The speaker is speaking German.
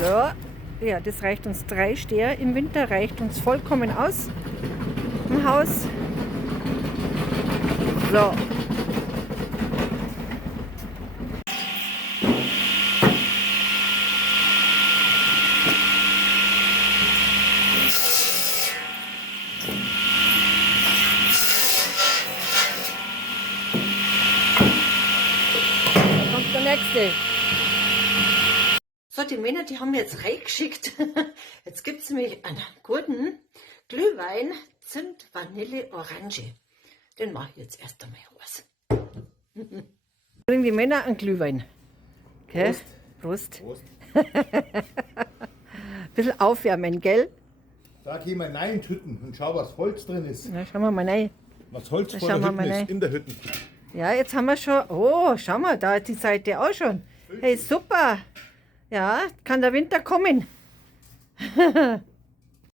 So, ja, das reicht uns 3 Steher. Im Winter reicht uns vollkommen aus im Haus. So. Kommt der nächste. So, die Männer, die haben mir jetzt reingeschickt. Jetzt gibt es nämlich einen guten Glühwein, Zimt, Vanille, Orange. Den mache ich jetzt erst einmal aus. Bringen die Männer einen Glühwein. Okay? Prost. Prost. Bisschen aufwärmen, gell? Da geh mal rein Hütten und schau, was Holz drin ist. Na, schauen wir mal rein. Was Holz Da vor schauen der wir mal Hütten rein. ist, in der Hütte. Ja, jetzt haben wir schon. Oh, schau mal, da ist die Seite auch schon. Hey, super. Ja, kann der Winter kommen.